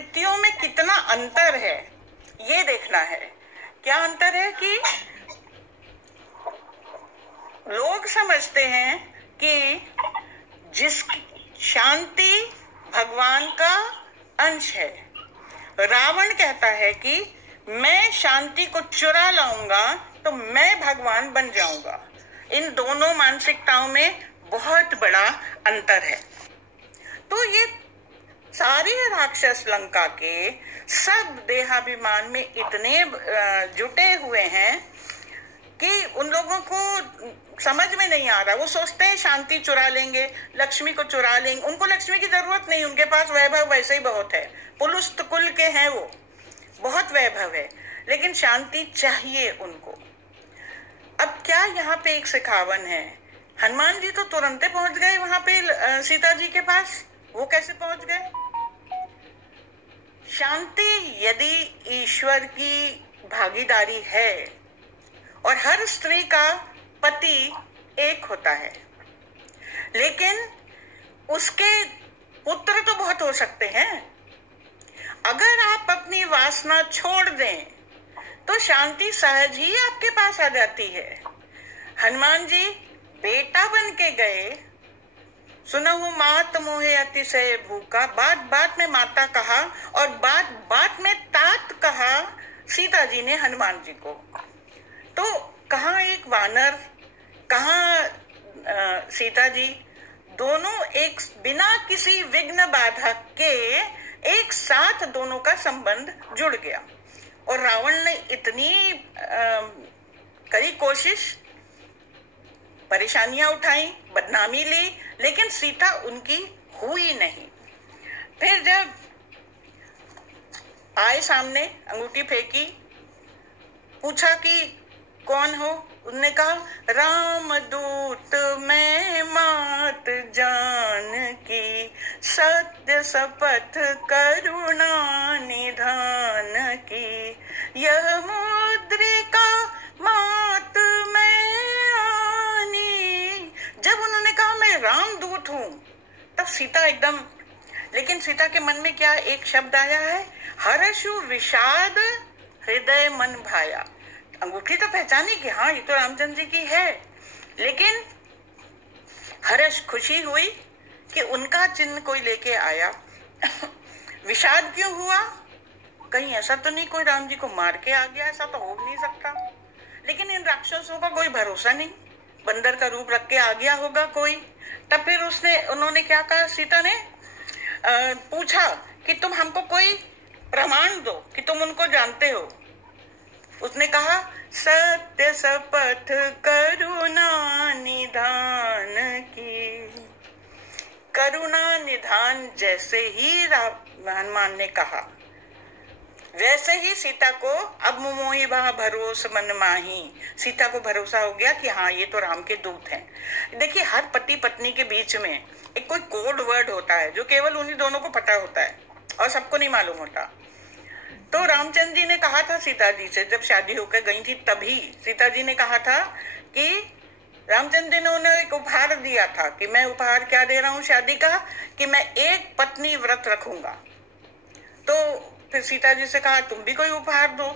नीतियों में कितना अंतर है ये देखना है। क्या अंतर है कि लोग समझते हैं कि जिस शांति भगवान का अंश है, रावण कहता है कि मैं शांति को चुरा लाऊंगा तो मैं भगवान बन जाऊंगा। इन दोनों मानसिकताओं में बहुत बड़ा अंतर है। तो ये सारे राक्षस लंका के सब देहाभिमान में इतने जुटे हुए हैं कि उन लोगों को समझ में नहीं आ रहा। वो सोचते हैं शांति चुरा लेंगे, लक्ष्मी को चुरा लेंगे। उनको लक्ष्मी की जरूरत नहीं, उनके पास वैभव वैसे ही बहुत है, पुलुस्त कुल के हैं, वो बहुत वैभव है, लेकिन शांति चाहिए उनको। अब क्या यहाँ पे एक सिखावन है। हनुमान जी तो तुरंत पहुंच गए वहां पे सीता जी के पास। वो कैसे पहुंच गए? शांति यदि ईश्वर की भागीदारी है और हर स्त्री का पति एक होता है, लेकिन उसके पुत्र तो बहुत हो सकते हैं। अगर आप अपनी वासना छोड़ दें तो शांति सहज ही आपके पास आ जाती है। हनुमान जी बेटा बन के गए, सुनहु मात मोहे अतिशय भूखा, बात बात में माता कहा और बात बात में तात कहा सीता जी ने हनुमान जी को। तो कहाँ एक वानर, कहाँ सीता जी, दोनों एक बिना किसी विघ्न बाधा के एक साथ दोनों का संबंध जुड़ गया। और रावण ने इतनी कड़ी कोशिश, परेशानियां उठाई, बदनामी ली, लेकिन सीता उनकी हुई नहीं। फिर जब आए सामने, अंगूठी फेंकी, पूछा कि कौन हो? उनने कहा राम दूत मैं मात जानकी, सत्य शपथ करुणा निधान की, यह मुद्रिका मात मैं आनी। जब उन्होंने कहा मैं राम दूत हूं, तब सीता एकदम, लेकिन सीता के मन में क्या एक शब्द आया है, हर्षु विषाद हृदय मन भाया। अंगूठी तो पहचानी कि हाँ ये तो रामचंद्र जी की है, लेकिन हर्ष, खुशी हुई कि उनका चिन्ह कोई लेके आया। विषाद क्यों हुआ? कहीं ऐसा तो नहीं कोई राम जी को मार के आ गया, ऐसा तो हो नहीं सकता। लेकिन इन राक्षसों का कोई भरोसा नहीं, बंदर का रूप रख के आ गया होगा कोई। तब फिर उन्होंने क्या कहा, सीता ने पूछा कि तुम हमको कोई प्रमाण दो कि तुम उनको जानते हो। उसने कहा सत्य शपथ करुणा निधान की। करुणा निधान जैसे ही हनुमान ने कहा, वैसे ही सीता को अब मोहि भा भरोस मन माही, सीता को भरोसा हो गया कि हाँ ये तो राम के दूत हैं। देखिए, हर पति पत्नी के बीच में एक कोई कोड वर्ड होता है जो केवल उन्हीं दोनों को पता होता है और सबको नहीं मालूम होता। तो रामचंद्र जी ने कहा था सीता जी से, जब शादी होकर गई थी तभी सीता जी ने कहा था कि रामचंद्र जी ने उन्हें एक उपहार दिया था कि मैं उपहार क्या दे रहा हूँ शादी का, कि मैं एक पत्नी व्रत रखूंगा। तो फिर सीता जी से कहा तुम भी कोई उपहार दो।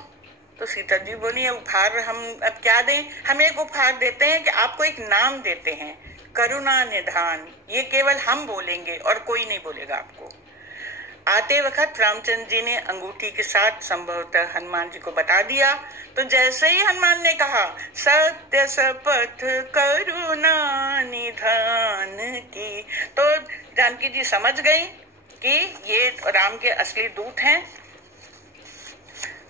तो सीता जी बोली उपहार हम अब क्या दें, हम एक उपहार देते हैं कि आपको एक नाम देते हैं, करुणा निधान। ये केवल हम बोलेंगे और कोई नहीं बोलेगा आपको। आते वक्त रामचंद्र जी ने अंगूठी के साथ संभवतः हनुमान जी को बता दिया। तो जैसे ही हनुमान ने कहा सत्य शपथ करुणा निधान की, तो जानकी जी समझ गई कि ये राम के असली दूत हैं।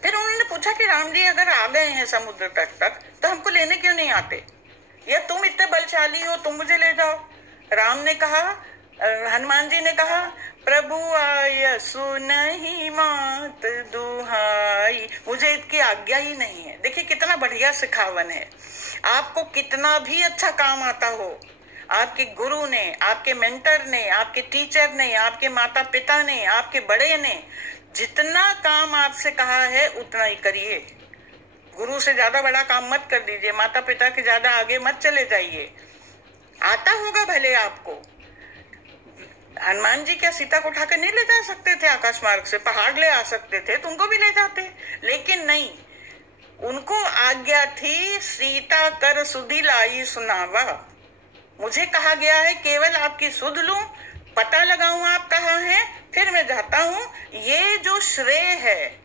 फिर उन्होंने पूछा कि राम जी अगर आ गए हैं समुद्र तट तक तो हमको लेने क्यों नहीं आते, या तुम इतने बलशाली हो तुम मुझे ले जाओ। राम ने कहा, हनुमान जी ने कहा प्रभु आय सुनहि मात दुहाई, मुझे इसकी आज्ञा ही नहीं है। देखिए कितना बढ़िया सिखावन है। आपको कितना भी अच्छा काम आता हो, आपके गुरु ने, आपके मेंटर ने, आपके टीचर ने, आपके माता पिता ने, आपके बड़े ने जितना काम आपसे कहा है उतना ही करिए। गुरु से ज्यादा बड़ा काम मत कर दीजिए, माता पिता के ज्यादा आगे मत चले जाइए। आता होगा भले आपको, हनुमान जी क्या सीता को उठाकर नहीं ले जा सकते थे? आकाश मार्ग से पहाड़ ले आ सकते थे, तुमको भी ले जाते, लेकिन नहीं। उनको आज्ञा थी सीता कर सुधि लाई सुनावा। मुझे कहा गया है केवल आपकी सुध लूं, पता लगाऊं आप कहाँ हैं, फिर मैं जाता हूं। ये जो श्रेय है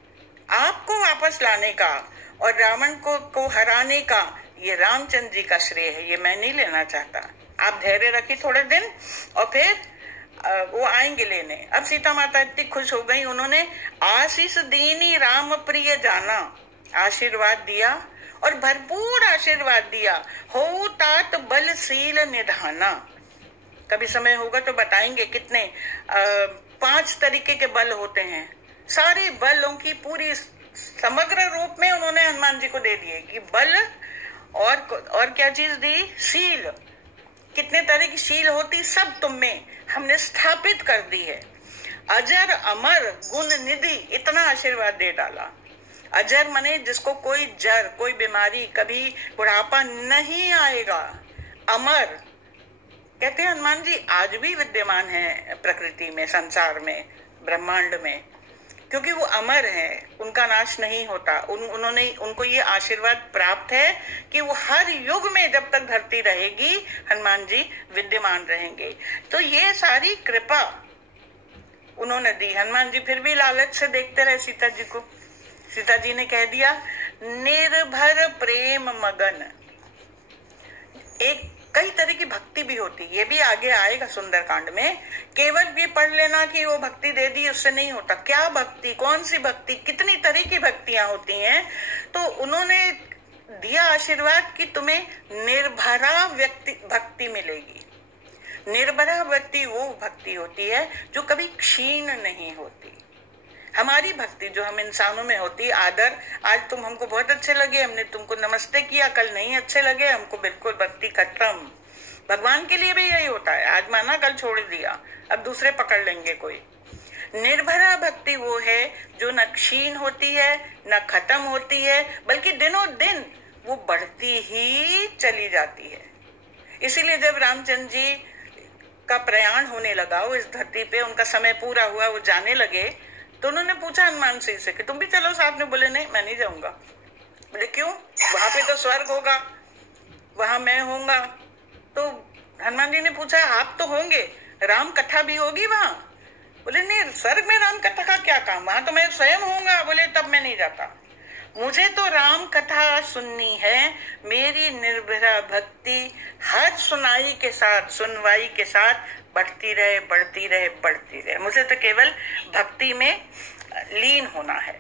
आपको वापस लाने का और रावण को हराने का, ये रामचंद्र जी का श्रेय है, ये मैं नहीं लेना चाहता। आप धैर्य रखिए थोड़े दिन और फिर वो आएंगे लेने। अब सीता माता इतनी खुश हो गई, उन्होंने आशीष दीनी राम प्रिय जाना, आशीर्वाद दिया और भरपूर आशीर्वाद दिया। हो तात बलशील निधाना। कभी समय होगा तो बताएंगे कितने 5 तरीके के बल होते हैं। सारे बलों की पूरी समग्र रूप में उन्होंने हनुमान जी को दे दिए कि बल और क्या चीज दी? शील। कितने तरह की शील होती, सब तुम में हमने स्थापित कर दी है। अजर अमर गुण निधि, इतना आशीर्वाद दे डाला। अजर मने जिसको कोई जर, कोई बीमारी, कभी बुढ़ापा नहीं आएगा। अमर कहते हैं हनुमान जी आज भी विद्यमान है प्रकृति में, संसार में, ब्रह्मांड में, क्योंकि वो अमर है, उनका नाश नहीं होता। उनको ये आशीर्वाद प्राप्त है कि वो हर युग में जब तक धरती रहेगी हनुमान जी विद्यमान रहेंगे। तो ये सारी कृपा उन्होंने दी। हनुमान जी फिर भी लालच से देखते रहे सीता जी को। सीता जी ने कह दिया निर्भर प्रेम मगन। एक कई तरह की भक्ति भी होती, ये भी आगे आएगा सुंदरकांड में। केवल भी पढ़ लेना कि वो भक्ति दे दी उससे नहीं होता। क्या भक्ति, कौन सी भक्ति, कितनी तरह की भक्तियां होती हैं। तो उन्होंने दिया आशीर्वाद कि तुम्हें निर्भरा भक्ति मिलेगी। निर्भरा भक्ति वो भक्ति होती है जो कभी क्षीण नहीं होती। हमारी भक्ति जो हम इंसानों में होती, आदर, आज तुम हमको बहुत अच्छे लगे, हमने तुमको नमस्ते किया, कल नहीं अच्छे लगे, हमको बिल्कुल भक्ति खत्म। भगवान के लिए भी यही होता है, आज माना कल छोड़ दिया, अब दूसरे पकड़ लेंगे कोई। निर्भरा भक्ति वो है जो न क्षीण होती है न खत्म होती है, बल्कि दिनों दिन वो बढ़ती ही चली जाती है। इसीलिए जब रामचंद्र जी का प्रयाण होने लगा, वो इस धरती पे उनका समय पूरा हुआ, वो जाने लगे, तो उन्होंने पूछा हनुमान सिंह से कि तुम भी चलो साथ में। बोले नहीं, मैं नहीं जाऊंगा। बोले क्यों? वहां पे तो स्वर्ग होगा, वहां मैं होऊंगा। तो हनुमान जी ने पूछा आप तो होंगे, राम कथा भी होगी वहां? बोले नहीं, स्वर्ग में राम कथा का क्या काम, वहां तो मैं स्वयं होऊंगा। बोले तब मैं नहीं जाता, मुझे तो राम कथा सुननी है। मेरी निर्भरा भक्ति हर सुनाई के साथ, सुनवाई के साथ बढ़ती रहे, बढ़ती रहे, बढ़ती रहे। मुझे तो केवल भक्ति में लीन होना है।